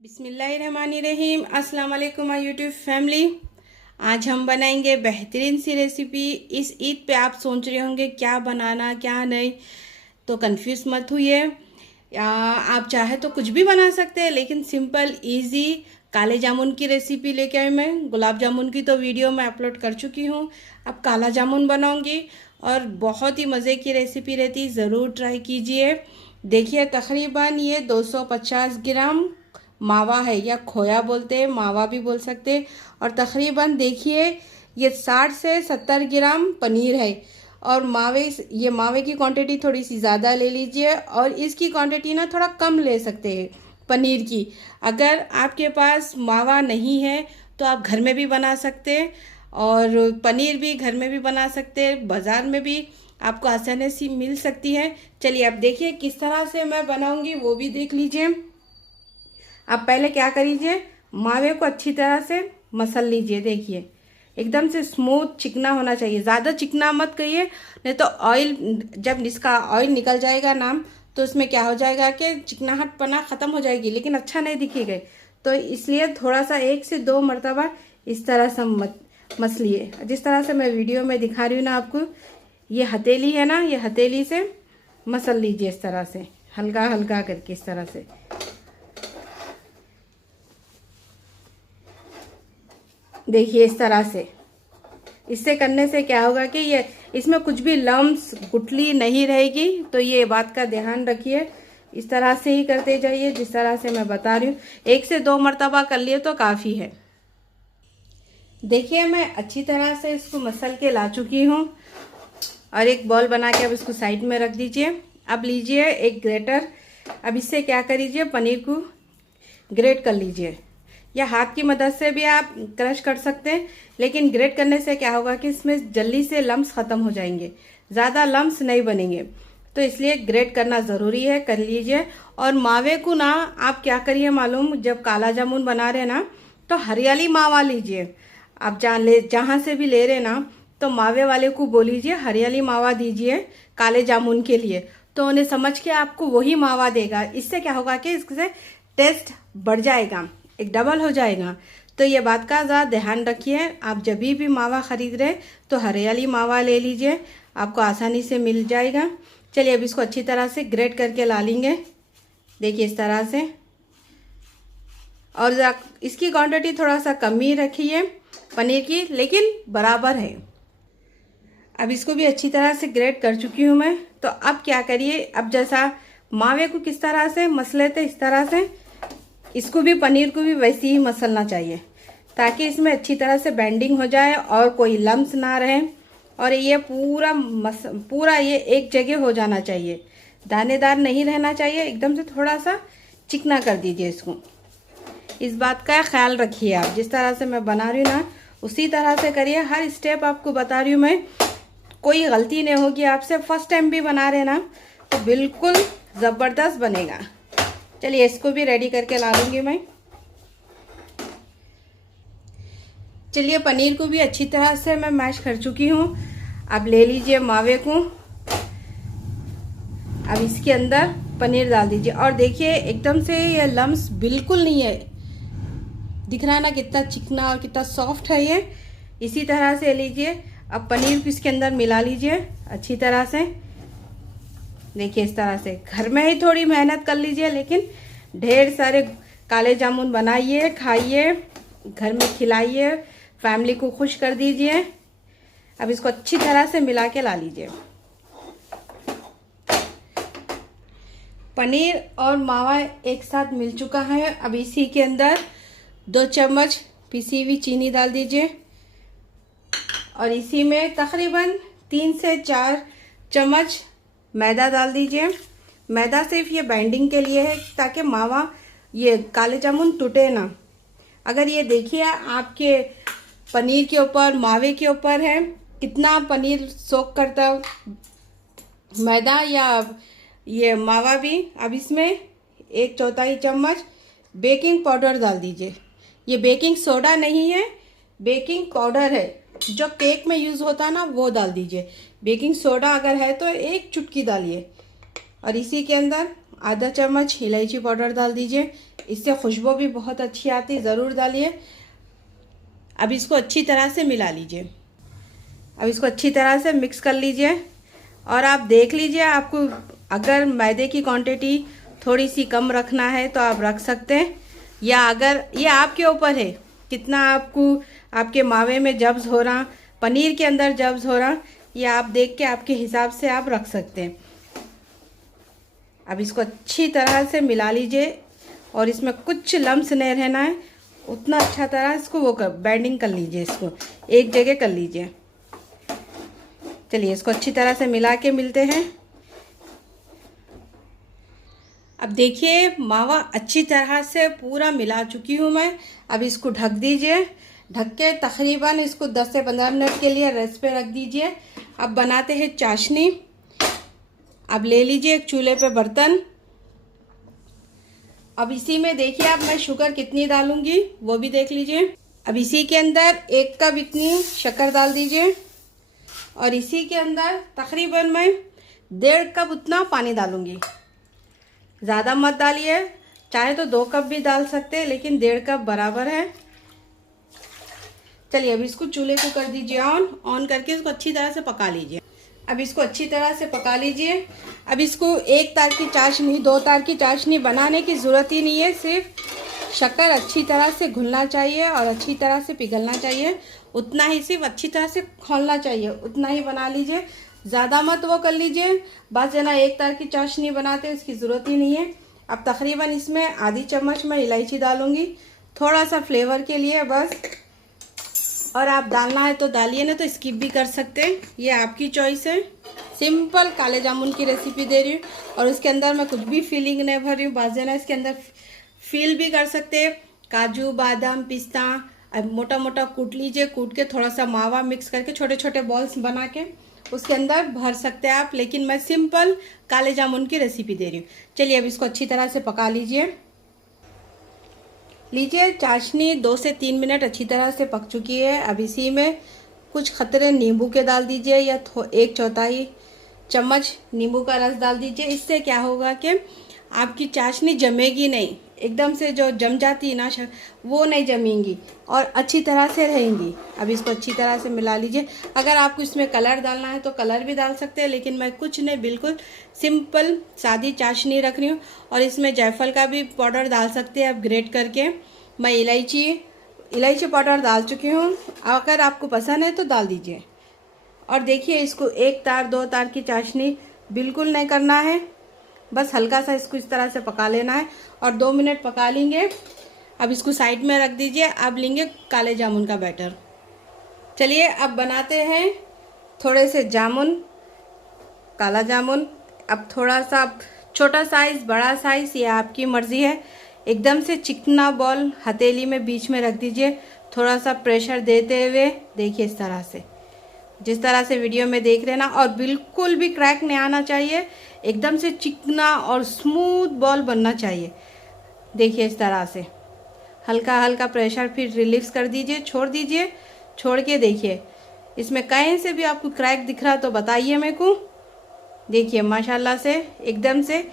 बिस्मिल्लाहिर्रहमानिर्रहीम। अस्सलाम वालेकुम माय यूट्यूब फैमिली। आज हम बनाएंगे बेहतरीन सी रेसिपी। इस ईद पे आप सोच रहे होंगे क्या बनाना क्या नहीं, तो कंफ्यूज मत हुइए। आप चाहे तो कुछ भी बना सकते हैं, लेकिन सिंपल इजी काले जामुन की रेसिपी लेके आई मैं। गुलाब जामुन की तो वीडियो मैं अपलोड कर चुकी हूँ, अब काला जामुन बनाऊंगी और बहुत ही मज़े की रेसिपी रहती, ज़रूर ट्राई कीजिए। देखिए तकरीबन ये 250 ग्राम मावा है, या खोया बोलते हैं, मावा भी बोल सकते हैं। और तकरीबन देखिए ये 60 से 70 ग्राम पनीर है। और मावे की क्वांटिटी थोड़ी सी ज़्यादा ले लीजिए, और इसकी क्वांटिटी ना थोड़ा कम ले सकते हैं पनीर की। अगर आपके पास मावा नहीं है तो आप घर में भी बना सकते हैं, और पनीर भी घर में भी बना सकते हैं, बाज़ार में भी आपको आसानी से मिल सकती है। चलिए आप देखिए किस तरह से मैं बनाऊंगी वो भी देख लीजिए। अब पहले क्या करिए, मावे को अच्छी तरह से मसल लीजिए। देखिए एकदम से स्मूथ चिकना होना चाहिए, ज़्यादा चिकना मत करिए, नहीं तो ऑयल, जब इसका ऑयल निकल जाएगा ना, तो उसमें क्या हो जाएगा कि चिकनाहट पना ख़त्म हो जाएगी, लेकिन अच्छा नहीं दिखेगा। तो इसलिए थोड़ा सा 1 से 2 मरतबा इस तरह से मसलिए, जिस तरह से मैं वीडियो में दिखा रही हूँ ना आपको। ये हथेली है ना, ये हथेली से मसल लीजिए इस तरह से, हल्का हल्का करके इस तरह से। देखिए इस तरह से, इससे करने से क्या होगा कि ये इसमें कुछ भी लम्स गुठली नहीं रहेगी। तो ये बात का ध्यान रखिए, इस तरह से ही करते जाइए जिस तरह से मैं बता रही हूँ। 1 से 2 मरतबा कर लिए तो काफ़ी है। देखिए मैं अच्छी तरह से इसको मसल के ला चुकी हूँ, और एक बॉल बना के अब इसको साइड में रख दीजिए। अब लीजिए एक ग्रेटर, अब इससे क्या करिए, पनीर को ग्रेट कर लीजिए, या हाथ की मदद से भी आप क्रश कर सकते हैं। लेकिन ग्रेट करने से क्या होगा कि इसमें जल्दी से लम्स ख़त्म हो जाएंगे, ज़्यादा लम्स नहीं बनेंगे, तो इसलिए ग्रेट करना ज़रूरी है, कर लीजिए। और मावे को ना आप क्या करिए मालूम, जब काला जामुन बना रहे ना, तो हरियाली मावा लीजिए। आप जहाँ से भी ले रहे ना, तो मावे वाले को बोलीजिए हरियाली मावा दीजिए काले जामुन के लिए, तो उन्हें समझ के आपको वही मावा देगा। इससे क्या होगा कि इससे टेस्ट बढ़ जाएगा, एक डबल हो जाएगा। तो ये बात का ज़्यादा ध्यान रखिए। आप जब भी मावा ख़रीद रहे तो हरियाली मावा ले लीजिए, आपको आसानी से मिल जाएगा। चलिए अब इसको अच्छी तरह से ग्रेट करके ला लेंगे। देखिए इस तरह से, और इसकी क्वांटिटी थोड़ा सा कम ही रखिए पनीर की, लेकिन बराबर है। अब इसको भी अच्छी तरह से ग्रेट कर चुकी हूँ मैं। तो अब क्या करिए, अब जैसा मावे को किस तरह से मसले थे, इस तरह से इसको भी, पनीर को भी वैसे ही मसलना चाहिए, ताकि इसमें अच्छी तरह से बेंडिंग हो जाए और कोई लम्स ना रहे। और ये पूरा ये एक जगह हो जाना चाहिए, दानेदार नहीं रहना चाहिए, एकदम से थोड़ा सा चिकना कर दीजिए इसको। इस बात का ख्याल रखिए, आप जिस तरह से मैं बना रही हूँ ना उसी तरह से करिए। हर स्टेप आपको बता रही हूँ मैं, कोई गलती नहीं होगी आपसे। फर्स्ट टाइम भी बना रहे ना तो बिल्कुल ज़बरदस्त बनेगा। चलिए इसको भी रेडी करके ला लूँगी मैं। चलिए पनीर को भी अच्छी तरह से मैं मैश कर चुकी हूँ। अब ले लीजिए मावे को, अब इसके अंदर पनीर डाल दीजिए, और देखिए एकदम से ये लम्स बिल्कुल नहीं है, दिख रहा है ना कितना चिकना और कितना सॉफ्ट है ये। इसी तरह से लीजिए, अब पनीर को इसके अंदर मिला लीजिए अच्छी तरह से। देखिए इस तरह से, घर में ही थोड़ी मेहनत कर लीजिए, लेकिन ढेर सारे काले जामुन बनाइए, खाइए, घर में खिलाइए, फैमिली को खुश कर दीजिए। अब इसको अच्छी तरह से मिला के ला लीजिए। पनीर और मावा एक साथ मिल चुका है। अब इसी के अंदर 2 चम्मच पिसी हुई चीनी डाल दीजिए, और इसी में तकरीबन 3 से 4 चम्मच मैदा डाल दीजिए। मैदा सिर्फ ये बाइंडिंग के लिए है, ताकि मावा, ये काले जामुन टूटे ना। अगर ये देखिए आपके पनीर के ऊपर, मावे के ऊपर है कितना पनीर सोक करता है मैदा या ये मावा भी। अब इसमें 1/4 चम्मच बेकिंग पाउडर डाल दीजिए। ये बेकिंग सोडा नहीं है, बेकिंग पाउडर है, जो केक में यूज़ होता है ना वो डाल दीजिए। बेकिंग सोडा अगर है तो 1 चुटकी डालिए। और इसी के अंदर आधा चम्मच इलायची पाउडर डाल दीजिए, इससे खुशबू भी बहुत अच्छी आती है, ज़रूर डालिए। अब इसको अच्छी तरह से मिला लीजिए। अब इसको अच्छी तरह से मिक्स कर लीजिए और आप देख लीजिए, आपको अगर मैदे की क्वांटिटी थोड़ी सी कम रखना है तो आप रख सकते हैं, या अगर ये आपके ऊपर है कितना आपको आपके मावे में जब्स हो रहा, पनीर के अंदर जब्स हो रहा, ये आप देख के आपके हिसाब से आप रख सकते हैं। अब इसको अच्छी तरह से मिला लीजिए और इसमें कुछ लम्स नहीं रहना है, उतना अच्छा तरह इसको वो बाइंडिंग कर लीजिए, इसको एक जगह कर लीजिए। चलिए इसको अच्छी तरह से मिला के मिलते हैं। अब देखिए मावा अच्छी तरह से पूरा मिला चुकी हूँ मैं। अब इसको ढक दीजिए, ढक के तकरीबन इसको 10 से 15 मिनट के लिए रेस्ट पे रख दीजिए। अब बनाते हैं चाशनी। अब ले लीजिए एक चूल्हे पे बर्तन। अब इसी में देखिए अब मैं शुगर कितनी डालूंगी वो भी देख लीजिए। अब इसी के अंदर 1 कप इतनी शक्कर डाल दीजिए और इसी के अंदर तकरीबन मैं 1.5 कप उतना पानी डालूंगी। ज़्यादा मत डालिए, चाहे तो 2 कप भी डाल सकते हैं, लेकिन 1.5 कप बराबर है। चलिए अब इसको चूल्हे को कर दीजिए ऑन करके इसको अच्छी तरह से पका लीजिए। अब इसको अच्छी तरह से पका लीजिए। अब इसको 1 तार की चाशनी 2 तार की चाशनी बनाने की ज़रूरत ही नहीं है, सिर्फ शक्कर अच्छी तरह से घुलना चाहिए और अच्छी तरह से पिघलना चाहिए, उतना ही, सिर्फ अच्छी तरह से खोलना चाहिए, उतना ही बना लीजिए। ज़्यादा मत वो कर लीजिए, बस जना 1 तार की चाशनी बनाते हैं उसकी ज़रूरत ही नहीं है। अब तकरीबन इसमें आधी चम्मच मैं इलायची डालूंगी, थोड़ा सा फ्लेवर के लिए बस, और आप डालना है तो डालिए, ना तो स्किप भी कर सकते हैं, ये आपकी चॉइस है। सिंपल काले जामुन की रेसिपी दे रही हूँ और इसके अंदर मैं कुछ भी फीलिंग नहीं भर रही हूँ। बाज़ ना इसके अंदर फील भी कर सकते हैं, काजू बादाम पिस्ता अब मोटा मोटा कूट लीजिए, कूट के थोड़ा सा मावा मिक्स करके छोटे छोटे बॉल्स बना के उसके अंदर भर सकते हैं आप, लेकिन मैं सिंपल काले जामुन की रेसिपी दे रही हूँ। चलिए अब इसको अच्छी तरह से पका लीजिए। चाशनी 2 से 3 मिनट अच्छी तरह से पक चुकी है। अब इसी में कुछ खतरे नींबू के डाल दीजिए, या 1/4 चम्मच नींबू का रस डाल दीजिए। इससे क्या होगा कि आपकी चाशनी जमेगी नहीं, एकदम से जो जम जाती है ना वो नहीं जमेंगी और अच्छी तरह से रहेंगी। अब इसको अच्छी तरह से मिला लीजिए। अगर आपको इसमें कलर डालना है तो कलर भी डाल सकते हैं, लेकिन मैं कुछ नहीं, बिल्कुल सिंपल सादी चाशनी रख रही हूँ। और इसमें जायफल का भी पाउडर डाल सकते हैं आप ग्रेट करके। मैं इलायची पाउडर डाल चुकी हूँ, अगर आपको पसंद है तो डाल दीजिए। और देखिए इसको 1 तार 2 तार की चाशनी बिल्कुल नहीं करना है, बस हल्का सा इसको इस तरह से पका लेना है और 2 मिनट पका लेंगे। अब इसको साइड में रख दीजिए। अब लेंगे काले जामुन का बैटर। चलिए अब बनाते हैं थोड़े से जामुन, काला जामुन। अब थोड़ा सा छोटा साइज़ बड़ा साइज़ ये आपकी मर्ज़ी है। एकदम से चिकना बॉल हथेली में बीच में रख दीजिए, थोड़ा सा प्रेशर देते हुए देखिए इस तरह से, जिस तरह से वीडियो में देख रहे हैं ना, और बिल्कुल भी क्रैक नहीं आना चाहिए, एकदम से चिकना और स्मूथ बॉल बनना चाहिए। देखिए इस तरह से हल्का हल्का प्रेशर फिर रिलीज कर दीजिए, छोड़ दीजिए। छोड़ के देखिए इसमें कहीं से भी आपको क्रैक दिख रहा तो बताइए मेरे को। देखिए माशाल्लाह से एकदम से,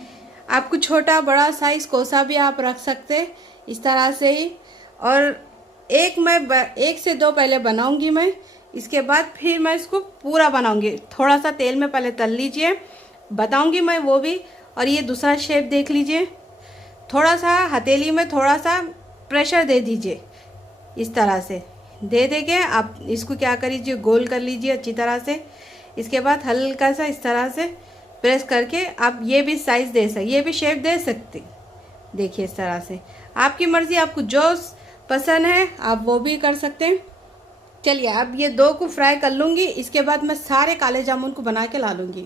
आपको छोटा बड़ा साइज़ कोसा भी आप रख सकते इस तरह से ही। और एक से दो पहले बनाऊंगी मैं, इसके बाद फिर मैं इसको पूरा बनाऊंगी। थोड़ा सा तेल में पहले तल लीजिए, बताऊंगी मैं वो भी। और ये दूसरा शेप देख लीजिए, थोड़ा सा हथेली में थोड़ा सा प्रेशर दे दीजिए, इस तरह से दे के आप इसको क्या करिए, गोल कर लीजिए अच्छी तरह से। इसके बाद हल्का सा इस तरह से प्रेस करके आप ये भी साइज़ दे सकते, ये भी शेप दे सकते। देखिए इस तरह से आपकी मर्ज़ी, आपको जो पसंद है आप वो भी कर सकते हैं। चलिए अब ये 2 को फ्राई कर लूँगी, इसके बाद मैं सारे काले जामुन को बना के ला लूँगी।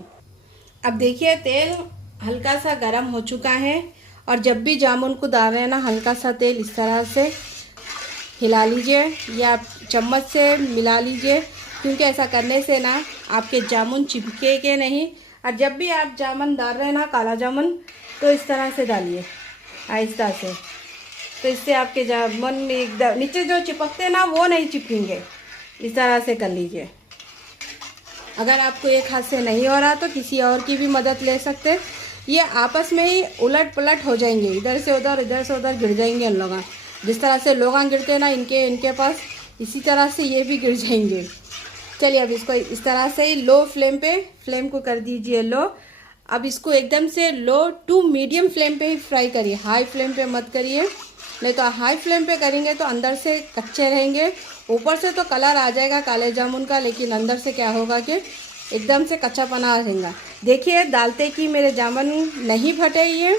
अब देखिए तेल हल्का सा गर्म हो चुका है, और जब भी जामुन को डाल रहे हैं ना, हल्का सा तेल इस तरह से हिला लीजिए या चम्मच से मिला लीजिए, क्योंकि ऐसा करने से ना आपके जामुन चिपकेंगे नहीं। और जब भी आप जामुन डाल रहे हैं ना, काला जामुन, तो इस तरह से डालिए आहिस्ता से, तो इससे आपके जामुन एकदम नीचे जो चिपकते हैं ना वो नहीं चिपकेंगे। इस तरह से कर लीजिए। अगर आपको एक हाथ से नहीं हो रहा तो किसी और की भी मदद ले सकते, ये आपस में ही उलट पलट हो जाएंगे, इधर से उधर गिर जाएंगे इन लोग। जिस तरह से लोग गिरते हैं ना इनके पास, इसी तरह से ये भी गिर जाएंगे। चलिए अब इसको इस तरह से ही लो फ्लेम पे, फ्लेम को कर दीजिए लो। अब इसको एकदम से लो टू मीडियम फ्लेम पे ही फ्राई करिए, हाई फ्लेम पे मत करिए, नहीं तो हाई फ्लेम पे करेंगे तो अंदर से कच्चे रहेंगे। ऊपर से तो कलर आ जाएगा काले जामुन का, लेकिन अंदर से क्या होगा कि एकदम से कच्चापना आ जाएगा। देखिए डालते कि मेरे जामुन नहीं फटे ये,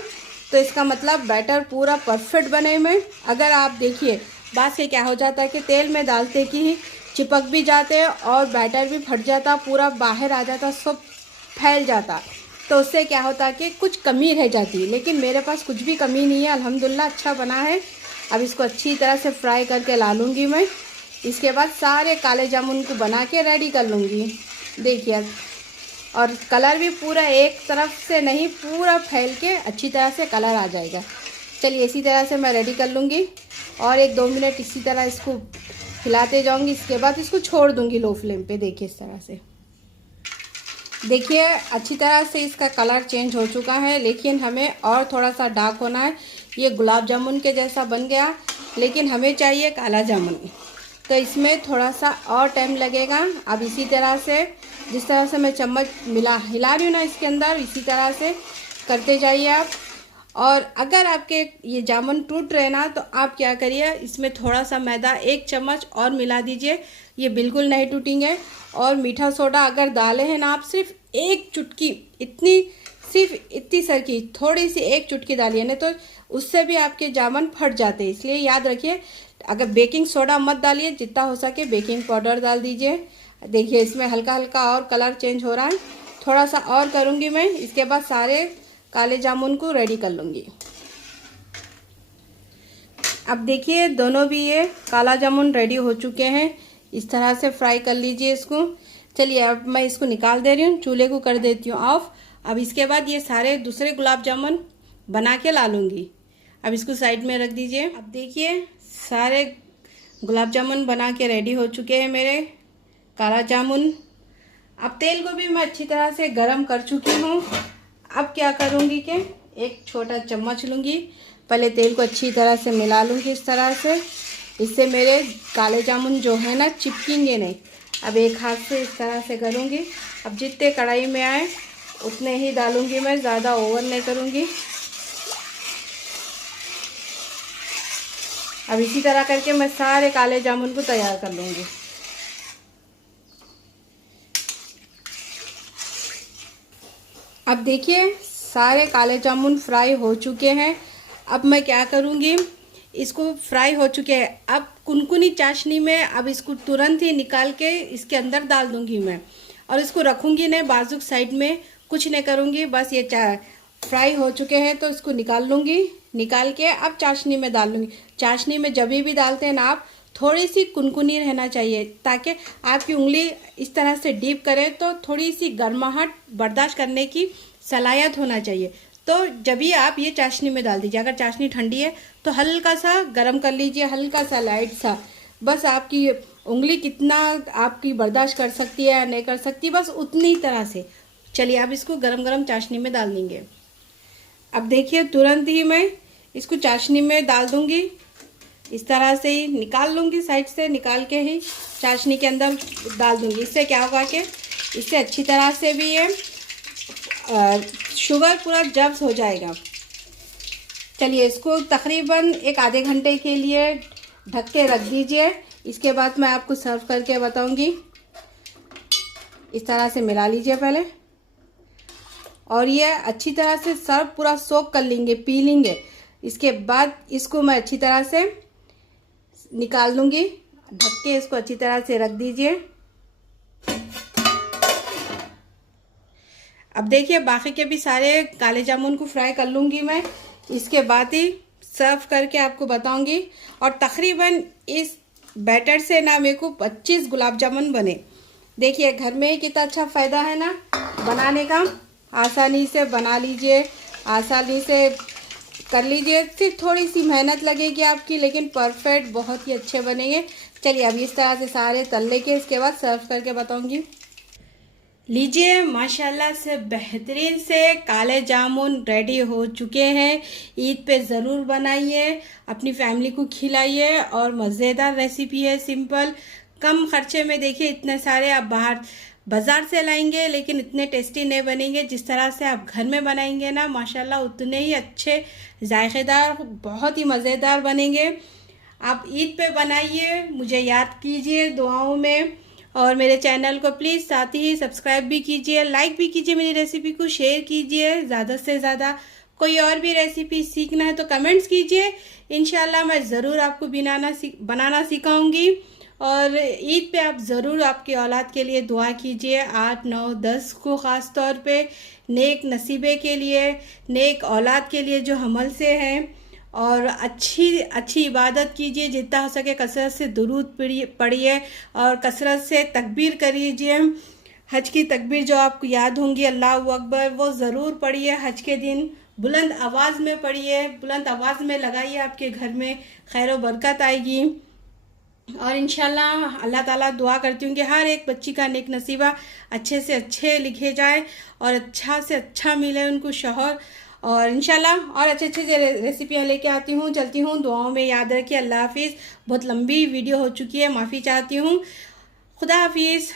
तो इसका मतलब बैटर पूरा परफेक्ट बने में। अगर आप देखिए बाद से क्या हो जाता है कि तेल में डालते कि ही चिपक भी जाते हैं और बैटर भी फट जाता, पूरा बाहर आ जाता, सब फैल जाता, तो उससे क्या होता है कि कुछ कमी रह जाती है। लेकिन मेरे पास कुछ भी कमी नहीं है, अल्हम्दुलिल्लाह अच्छा बना है। अब इसको अच्छी तरह से फ्राई करके ला लूँगी मैं। इसके बाद सारे काले जामुन को बना के रेडी कर लूँगी। देखिए और कलर भी पूरा एक तरफ से नहीं, पूरा फैल के अच्छी तरह से कलर आ जाएगा। चलिए इसी तरह से मैं रेडी कर लूँगी और 1-2 मिनट इसी तरह इसको हिलाते जाऊँगी। इसके बाद इसको छोड़ दूँगी लो फ्लेम पे। देखिए इस तरह से, देखिए अच्छी तरह से इसका कलर चेंज हो चुका है, लेकिन हमें और थोड़ा सा डार्क होना है। ये गुलाब जामुन के जैसा बन गया, लेकिन हमें चाहिए काला जामुन, तो इसमें थोड़ा सा और टाइम लगेगा। अब इसी तरह से जिस तरह से मैं चम्मच हिला रही हूँ ना इसके अंदर, इसी तरह से करते जाइए आप। और अगर आपके ये जामुन टूट रहे ना, तो आप क्या करिए, इसमें थोड़ा सा मैदा 1 चम्मच और मिला दीजिए, ये बिल्कुल नहीं टूटेंगे। और मीठा सोडा अगर डाले हैं ना आप, सिर्फ 1 चुटकी, सिर्फ इतनी सर की थोड़ी सी 1 चुटकी डालिए, नहीं तो उससे भी आपके जामुन फट जाते हैं। इसलिए याद रखिए, अगर बेकिंग सोडा मत डालिए, जितना हो सके बेकिंग पाउडर डाल दीजिए। देखिए इसमें हल्का हल्का और कलर चेंज हो रहा है, थोड़ा सा और करूँगी मैं। इसके बाद सारे काले जामुन को रेडी कर लूँगी। अब देखिए दोनों भी ये काला जामुन रेडी हो चुके हैं। इस तरह से फ्राई कर लीजिए इसको। चलिए अब मैं इसको निकाल दे रही हूँ, चूल्हे को कर देती हूँ ऑफ। अब इसके बाद ये सारे दूसरे गुलाब जामुन बना के ला लूँगी। अब इसको साइड में रख दीजिए। अब देखिए सारे गुलाब जामुन बना के रेडी हो चुके हैं मेरे काला जामुन। अब तेल को भी मैं अच्छी तरह से गरम कर चुकी हूँ। अब क्या करूँगी कि 1 छोटा चम्मच लूँगी, पहले तेल को अच्छी तरह से मिला लूँगी इस तरह से, इससे मेरे काले जामुन जो है ना चिपकेंगे नहीं। अब 1 हाथ से इस तरह से करूँगी। अब जितने कढ़ाई में आए उतने ही डालूँगी मैं, ज़्यादा ओवर नहीं करूँगी। अब इसी तरह करके मैं सारे काले जामुन को तैयार कर लूँगी। अब देखिए सारे काले जामुन फ्राई हो चुके हैं। अब मैं क्या करूँगी, इसको फ्राई हो चुके हैं, अब कुनकुनी चाशनी में अब इसको तुरंत ही निकाल के इसके अंदर डाल दूँगी मैं। और इसको रखूँगी नहीं बाजुक साइड में, कुछ नहीं करूँगी, बस ये फ्राई हो चुके हैं तो इसको निकाल लूँगी। निकाल के अब चाशनी में डाल लूँगी। चाशनी में जब भी डालते हैं ना आप, थोड़ी सी कुनकुनी रहना चाहिए, ताकि आपकी उंगली इस तरह से डीप करे तो थोड़ी सी गर्माहट बर्दाश्त करने की सलाहियत होना चाहिए। तो जब भी आप ये चाशनी में डाल दीजिए। अगर चाशनी ठंडी है तो हल्का सा गरम कर लीजिए, हल्का सा लाइट सा, बस आपकी उंगली कितना आपकी बर्दाश्त कर सकती है या नहीं कर सकती, बस उतनी तरह से। चलिए अब इसको गरम गरम चाशनी में डाल देंगे। अब देखिए तुरंत ही मैं इसको चाशनी में डाल दूंगी, इस तरह से ही निकाल लूँगी, साइड से निकाल के ही चाशनी के अंदर डाल दूँगी। इससे क्या होगा कि इससे अच्छी तरह से भी ये शुगर पूरा जब्स हो जाएगा। चलिए इसको तकरीबन 1 आधे घंटे के लिए ढक के रख दीजिए। इसके बाद मैं आपको सर्व करके बताऊंगी। इस तरह से मिला लीजिए पहले, और ये अच्छी तरह से सर्व पूरा सोक कर लेंगे, पी लेंगे। इसके बाद इसको मैं अच्छी तरह से निकाल लूँगी, ढक के इसको अच्छी तरह से रख दीजिए। अब देखिए बाकी के भी सारे काले जामुन को फ्राई कर लूँगी मैं, इसके बाद ही सर्व करके आपको बताऊंगी। और तकरीबन इस बैटर से ना मेरे को 25 गुलाब जामुन बने। देखिए घर में ही कितना अच्छा फ़ायदा है ना बनाने का। आसानी से बना लीजिए, आसानी से कर लीजिए, सिर्फ थोड़ी सी मेहनत लगेगी आपकी, लेकिन परफेक्ट बहुत ही अच्छे बनेंगे। चलिए अब इस तरह से सारे तल लेके इसके बाद सर्व करके बताऊंगी। लीजिए, माशाल्लाह से बेहतरीन से काले जामुन रेडी हो चुके हैं। ईद पे ज़रूर बनाइए, अपनी फैमिली को खिलाइए और मज़ेदार रेसिपी है, सिंपल, कम खर्चे में। देखिए इतने सारे आप बाज़ार से लाएंगे लेकिन इतने टेस्टी नहीं बनेंगे। जिस तरह से आप घर में बनाएंगे ना, माशाल्लाह उतने ही अच्छे, जायकेदार, बहुत ही मज़ेदार बनेंगे। आप ईद पे बनाइए, मुझे याद कीजिए दुआओं में, और मेरे चैनल को प्लीज़ साथ ही सब्सक्राइब भी कीजिए, लाइक भी कीजिए, मेरी रेसिपी को शेयर कीजिए ज़्यादा से ज़्यादा। कोई और भी रेसिपी सीखना है तो कमेंट्स कीजिए, इंशाल्लाह मैं ज़रूर आपको बनाना सिखाऊंगी। और ईद पे आप ज़रूर आपकी औलाद के लिए दुआ कीजिए, 8, 9, 10 को ख़ास तौर पे, नेक नसीबे के लिए, नेक औलाद के लिए जो हमल से हैं। और अच्छी इबादत कीजिए, जितना हो सके कसरत से दुरूद पढ़िए और कसरत से तकबीर करिए। हज की तकबीर जो आपको याद होंगी, अल्लाहु अकबर, वो ज़रूर पढ़िए हज के दिन। बुलंद आवाज़ में पढ़िए, बुलंद आवाज़ में लगाइए, आपके घर में खैर व बरकत आएगी। और इंशाल्लाह अल्लाह ताला दुआ करती हूँ कि हर एक बच्ची का नेक नसीबा अच्छे से अच्छे लिखे जाए और अच्छा से अच्छा मिले उनको शौहर। और इंशाल्लाह और अच्छे अच्छे रेसिपियाँ लेके आती हूँ, चलती हूँ। दुआओं में याद रखिए। अल्लाह हाफिज़। बहुत लंबी वीडियो हो चुकी है, माफ़ी चाहती हूँ। खुदा हाफिज़।